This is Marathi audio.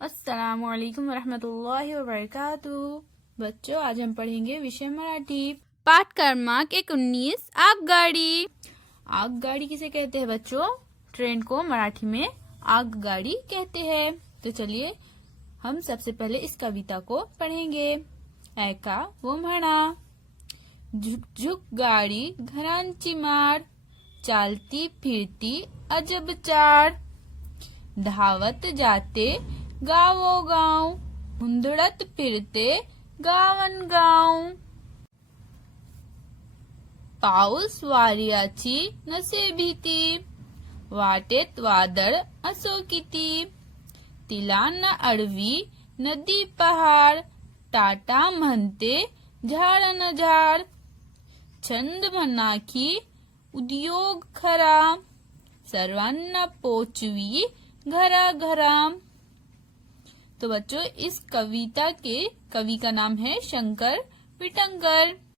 अस्सलामुअलैकुम वरहमतुल्लाहि वबरकातुहू। बच्चों, आज हम पढ़ेंगे विषय मराठी। पाठ क्रमांक 19 आगगाडी। आगगाडी किसे कहते हैं बच्चों? ट्रेन को मराठी में आगगाडी कहते हैं। तो चलिए हम सबसे पहले इस कविता को पढ़ेंगे। ऐका वो म्हणा, झुक झुक गाडी घरांची माड, चालती फिरती अजब चाड, धावत जाते गावोगाव, हुंदडत फिरते गावनगाव. पाऊस वाऱ्याची नसे भीती, वाटेत वादळ असो किती, तिला न अडवी नदी पहाड, टाटा म्हणते झाड न झाड, छंद म्हणा की उद्योग खरा, सर्वांना पोचवी घरा घरा. तो बच्चों, इस कविता के कवि का नाम है शंकर पिटंकर.